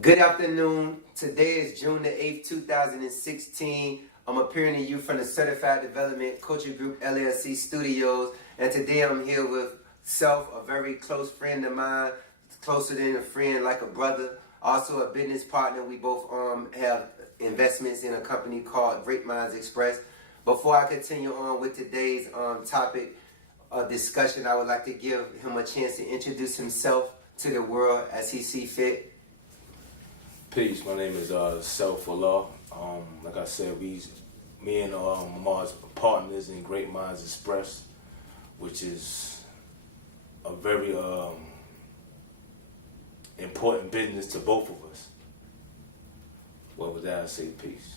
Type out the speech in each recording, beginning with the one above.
Good afternoon. Today is June the 8th, 2016. I'm appearing to you from the Certified Development Coaching Group LLC studios. And today I'm here with Self, a very close friend of mine, closer than a friend, like a brother. Also a business partner. We both have investments in a company called Great Minds Express. Before I continue on with today's topic of discussion, I would like to give him a chance to introduce himself to the world as he sees fit. Peace. My name is Self Allah. Like I said, me and Amar's partners in Great Minds Express, which is a very important business to both of us. Well, with that, I say peace.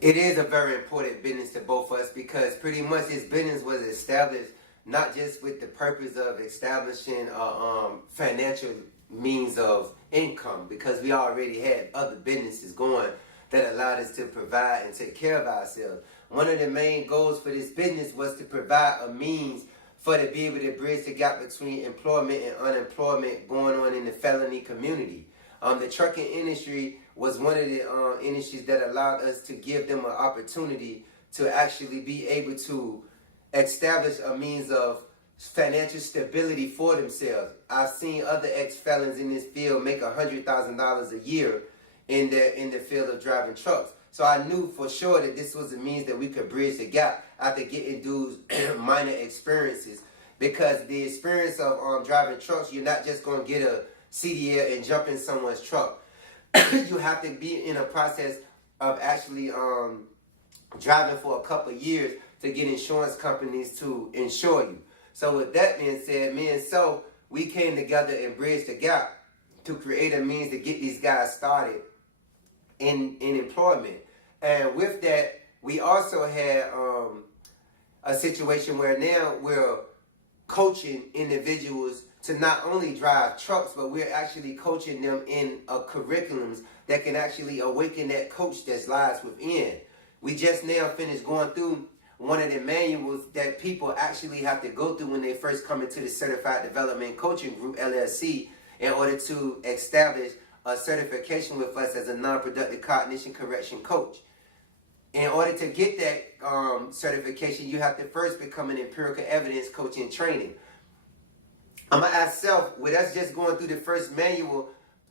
It is a very important business to both of us because pretty much this business was established not just with the purpose of establishing a financial means of income, because we already had other businesses going that allowed us to provide and take care of ourselves. One of the main goals for this business was to provide a means for to be able to bridge the gap between employment and unemployment going on in the felony community. The trucking industry was one of the industries that allowed us to give them an opportunity to actually be able to establish a means of financial stability for themselves. I've seen other ex-felons in this field make $100,000 a year in the field of driving trucks. So I knew for sure that this was a means that we could bridge the gap after getting dudes minor experiences. Because the experience of driving trucks, you're not just going to get a CDL and jump in someone's truck. You have to be in a process of actually driving for a couple of years to get insurance companies to insure you. So with that being said, me and Self, we came together and bridged the gap to create a means to get these guys started in employment. And with that, we also had a situation where now we're coaching individuals to not only drive trucks, but we're actually coaching them in curriculums that can actually awaken that coach that lies within. We just now finished going through one of the manuals that people actually have to go through when they first come into the Certified Development Coaching Group, LLC, in order to establish a certification with us as a non-productive cognition correction coach. In order to get that certification, you have to first become an empirical evidence coach in training. I'm going to ask Self, with us just going through the first manual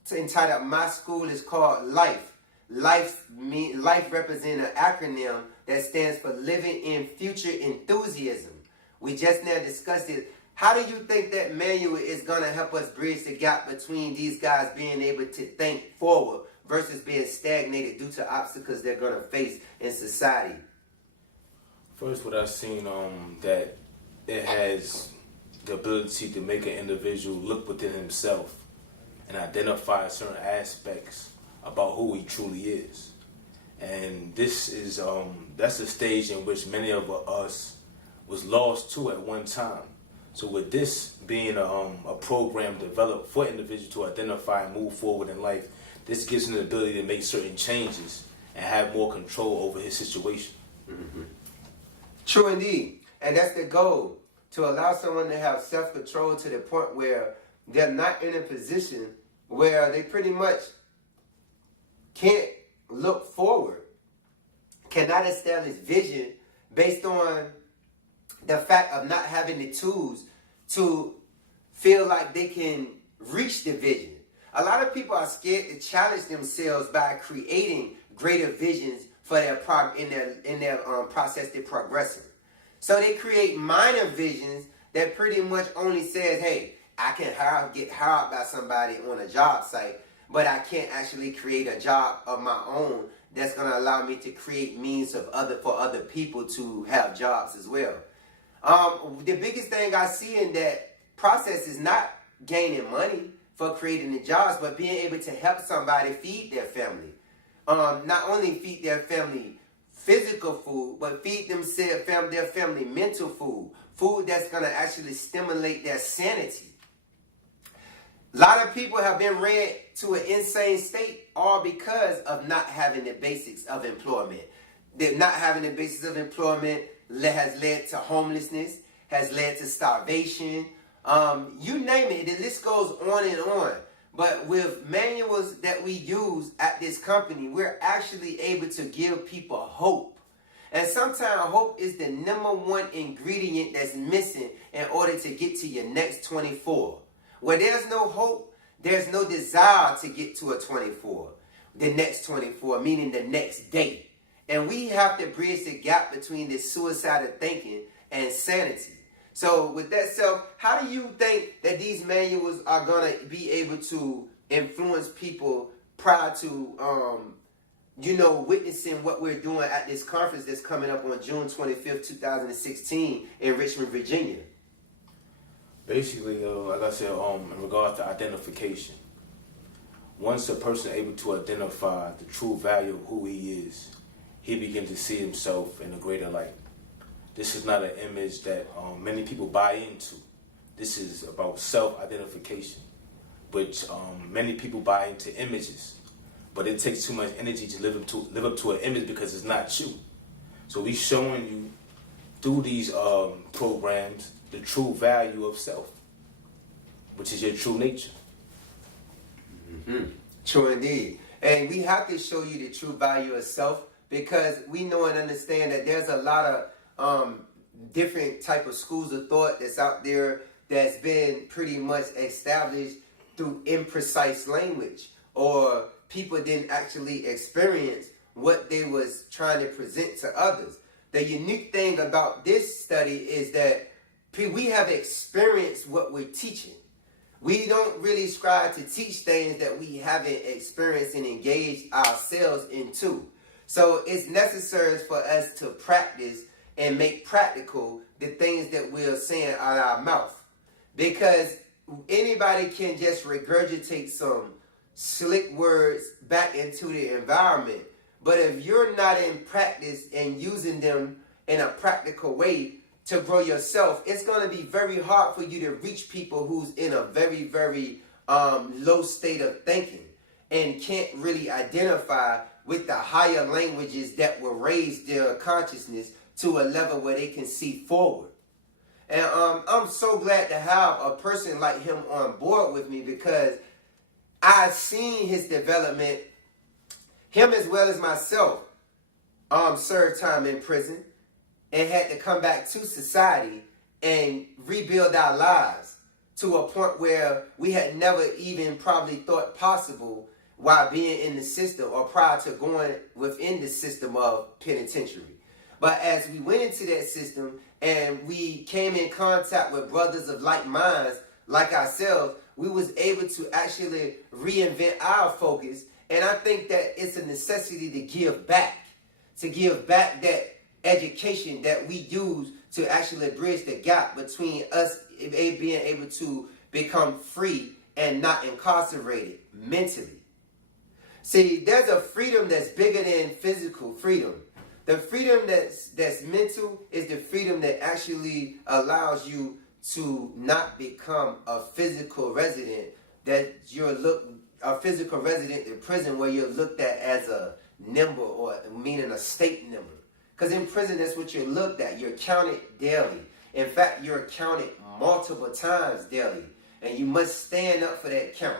entitled My School is called Life. Life represents an acronym that stands for Living in Future Enthusiasm. We just now discussed it. How do you think that manual is going to help us bridge the gap between these guys being able to think forward versus being stagnated due to obstacles they're going to face in society? First, what I've seen that it has the ability to make an individual look within himself and identify certain aspects about who he truly is. And this is that's a stage in which many of us was lost to at one time. So with this being a program developed for individuals to identify and move forward in life, this gives him the ability to make certain changes and have more control over his situation. Mm-hmm. True indeed. And that's the goal, to allow someone to have self-control to the point where they're not in a position where they pretty much can't look forward, cannot establish vision based on the fact of not having the tools to feel like they can reach the vision. A lot of people are scared to challenge themselves by creating greater visions for their in their process they're progressing. So they create minor visions that pretty much only says, hey, I can get hired by somebody on a job site, but I can't actually create a job of my own that's going to allow me to create means for other people to have jobs as well. The biggest thing I see in that process is not gaining money for creating the jobs, but being able to help somebody feed their family. Not only feed their family physical food, but feed their family mental food that's going to actually stimulate their sanity. A lot of people have been read to an insane state all because of not having the basics of employment. Not having the basics of employment has led to homelessness, has led to starvation. You name it, the list goes on and on. But with manuals that we use at this company, we're actually able to give people hope. And sometimes hope is the number one ingredient that's missing in order to get to your next 24. Where there's no hope, there's no desire to get to a 24. The next 24, meaning the next day. And we have to bridge the gap between this suicidal thinking and sanity. So with that said, how do you think that these manuals are going to be able to influence people prior to, witnessing what we're doing at this conference that's coming up on June 25th, 2016 in Richmond, Virginia? Basically, like I said, in regards to identification, once a person is able to identify the true value of who he is, he begins to see himself in a greater light. This is not an image that many people buy into. This is about self-identification, which many people buy into images. But it takes too much energy to live up to an image because it's not you. So we're showing you through these programs the true value of self, which is your true nature. Mm-hmm. True indeed. And we have to show you the true value of self because we know and understand that there's a lot of different type of schools of thought that's out there that's been pretty much established through imprecise language, or people didn't actually experience what they was trying to present to others. The unique thing about this study is that we have experienced what we're teaching. We don't really strive to teach things that we haven't experienced and engaged ourselves into. So it's necessary for us to practice and make practical the things that we're saying out of our mouth. Because anybody can just regurgitate some slick words back into the environment. But if you're not in practice and using them in a practical way to grow yourself, it's going to be very hard for you to reach people who's in a very, very low state of thinking and can't really identify with the higher languages that will raise their consciousness to a level where they can see forward. And I'm so glad to have a person like him on board with me because I've seen his development, him as well as myself, served time in prison and had to come back to society and rebuild our lives to a point where we had never even probably thought possible while being in the system or prior to going within the system of penitentiary. But as we went into that system and we came in contact with brothers of like minds like ourselves, we was able to actually reinvent our focus. And I think that it's a necessity to give back that education that we use to actually bridge the gap between us being able to become free and not incarcerated mentally. See, there's a freedom that's bigger than physical freedom. The freedom that's mental is the freedom that actually allows you to not become a physical resident, a physical resident in prison where you're looked at as a number, or meaning a state number. Because in prison, that's what you're looked at. You're counted daily. In fact, you're counted multiple times daily. And you must stand up for that count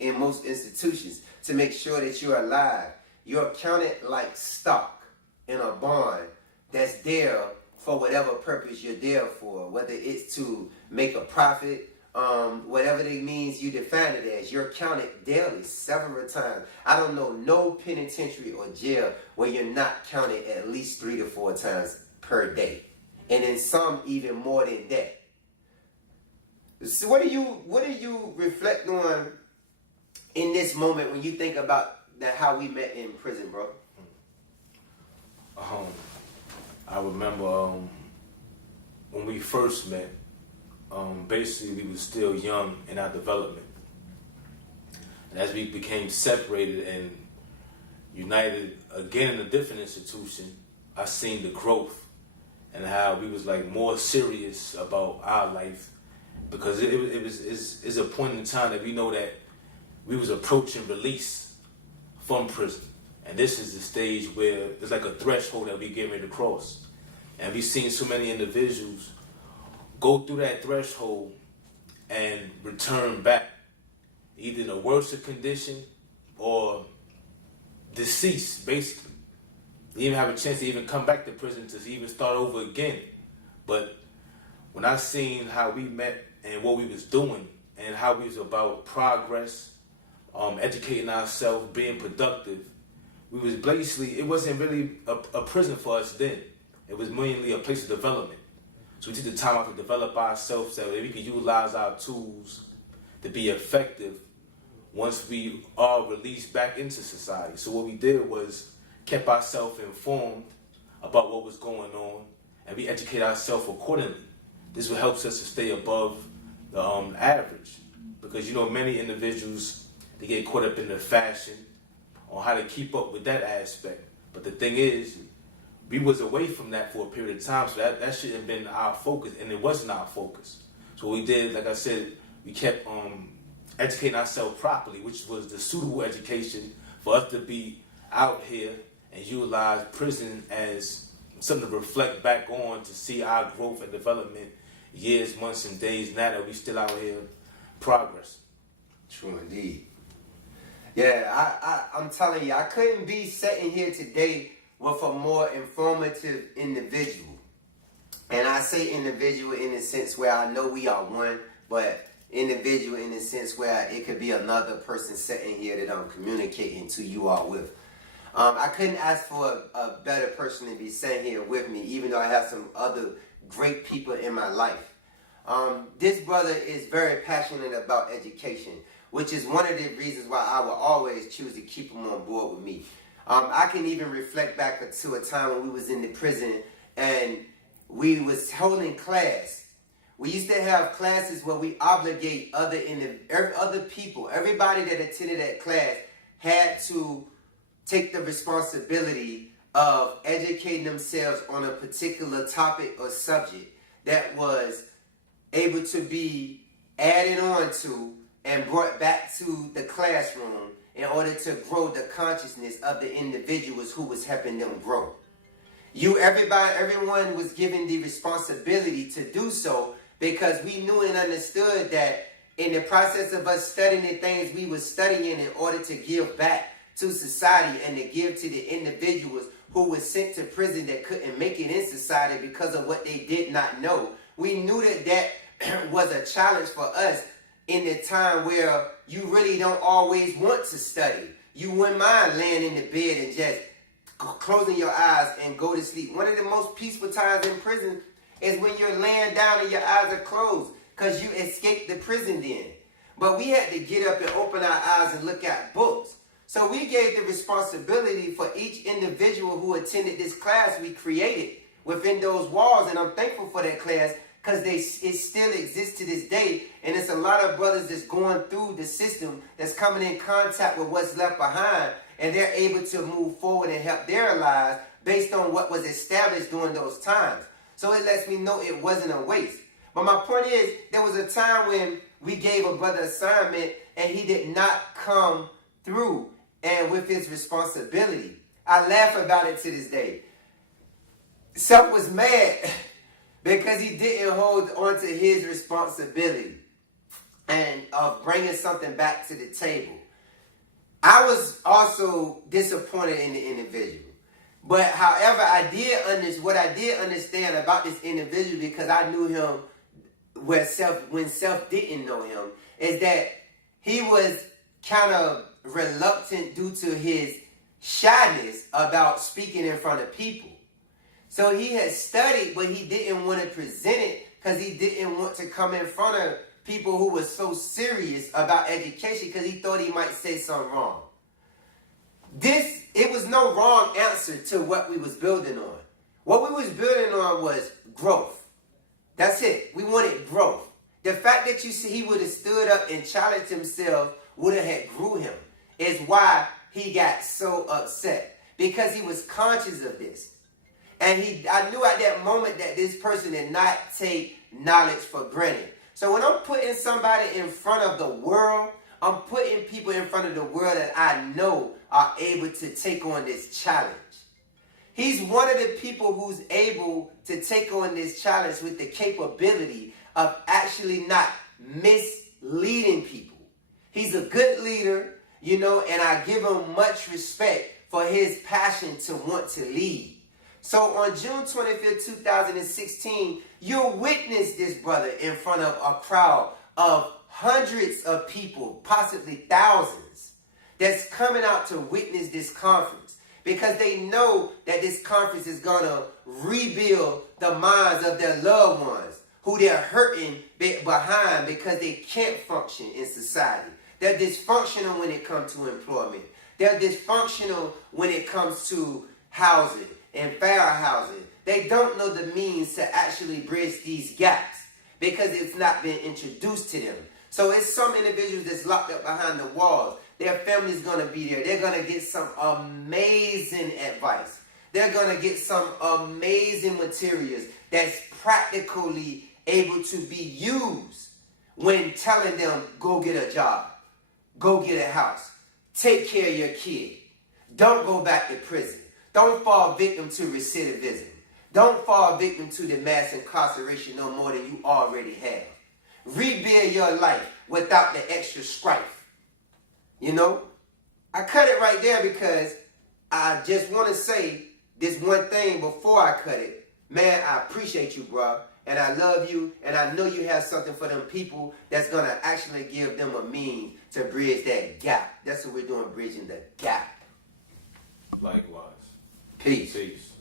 in most institutions to make sure that you're alive. You're counted like stock in a bond that's there for whatever purpose you're there for, whether it's to make a profit, whatever it means you define it as. You're counted daily, several times. I don't know no penitentiary or jail where you're not counted at least 3 to 4 times per day, and in some even more than that. So what do you reflect on in this moment when you think about how we met in prison, bro? I remember when we first met, basically we were still young in our development. And as we became separated and united again in a different institution, I seen the growth and how we was like more serious about our life, because it's a point in time that we know that we was approaching release from prison. And this is the stage where it's like a threshold that we get ready to cross. And we've seen so many individuals go through that threshold and return back, either in a worse condition or deceased, basically. They didn't have a chance to even come back to prison to even start over again. But when I seen how we met and what we was doing and how we was about progress, educating ourselves, being productive, we was basically, it wasn't really a prison for us then. It was mainly a place of development. So we took the time out to develop ourselves so that we could utilize our tools to be effective once we are released back into society. So what we did was kept ourselves informed about what was going on, and we educate ourselves accordingly. This will help us to stay above the average, because many individuals, they get caught up in the fashion on how to keep up with that aspect. But the thing is, we was away from that for a period of time, so that shouldn't have been our focus, and it wasn't our focus. So what we did, like I said, we kept educating ourselves properly, which was the suitable education for us to be out here and utilize prison as something to reflect back on, to see our growth and development years, months, and days now that we still out here progress. True indeed. Yeah, I'm telling you, I couldn't be sitting here today with a more informative individual. And I say individual in the sense where I know we are one, but individual in the sense where it could be another person sitting here that I'm communicating to you all with. I couldn't ask for a better person to be sitting here with me, even though I have some other great people in my life. This brother is very passionate about education, which is one of the reasons why I will always choose to keep him on board with me. I can even reflect back to a time when we was in the prison and we was holding class. We used to have classes where we obligate other people, everybody that attended that class had to take the responsibility of educating themselves on a particular topic or subject that was able to be added on to and brought back to the classroom in order to grow the consciousness of the individuals who was helping them grow. Everyone was given the responsibility to do so, because we knew and understood that in the process of us studying the things we were studying in order to give back to society and to give to the individuals who were sent to prison that couldn't make it in society because of what they did not know. We knew that was a challenge for us in the time where you really don't always want to study. You wouldn't mind laying in the bed and just closing your eyes and go to sleep. One of the most peaceful times in prison is when you're laying down and your eyes are closed, because you escaped the prison den. But we had to get up and open our eyes and look at books. So we gave the responsibility for each individual who attended this class we created within those walls. And I'm thankful for that class, because it still exists to this day. And it's a lot of brothers that's going through the system that's coming in contact with what's left behind. And they're able to move forward and help their lives based on what was established during those times. So it lets me know it wasn't a waste. But my point is, there was a time when we gave a brother assignment and he did not come through and with his responsibility. I laugh about it to this day. Self was mad because he didn't hold on to his responsibility and of bringing something back to the table. I was also disappointed in the individual. But however, what I did understand about this individual, because I knew him when self didn't know him, is that he was kind of reluctant due to his shyness about speaking in front of people. So he had studied, but he didn't want to present it because he didn't want to come in front of people who were so serious about education, because he thought he might say something wrong. It was no wrong answer to what we was building on. What we was building on was growth. That's it. We wanted growth. The fact that you see he would have stood up and challenged himself would have had grew him is why he got so upset, because he was conscious of this. And I knew at that moment that this person did not take knowledge for granted. So when I'm putting somebody in front of the world, I'm putting people in front of the world that I know are able to take on this challenge. He's one of the people who's able to take on this challenge with the capability of actually not misleading people. He's a good leader, you know, and I give him much respect for his passion to want to lead. So on June 25th, 2016, you'll witness this brother in front of a crowd of hundreds of people, possibly thousands, that's coming out to witness this conference because they know that this conference is going to rebuild the minds of their loved ones who they're hurting behind because they can't function in society. They're dysfunctional when it comes to employment. They're dysfunctional when it comes to housing and fair housing. They don't know the means to actually bridge these gaps because it's not been introduced to them. So it's some individuals that's locked up behind the walls. Their family's going to be there. They're going to get some amazing advice. They're going to get some amazing materials that's practically able to be used when telling them, go get a job, go get a house, take care of your kid, don't go back to prison, don't fall victim to recidivism, don't fall victim to the mass incarceration no more than you already have. Rebuild your life without the extra strife. You know, I cut it right there because I just want to say this one thing before I cut it. Man, I appreciate you, bro. And I love you. And I know you have something for them people that's going to actually give them a means to bridge that gap. That's what we're doing, bridging the gap. Likewise. Peace. Peace.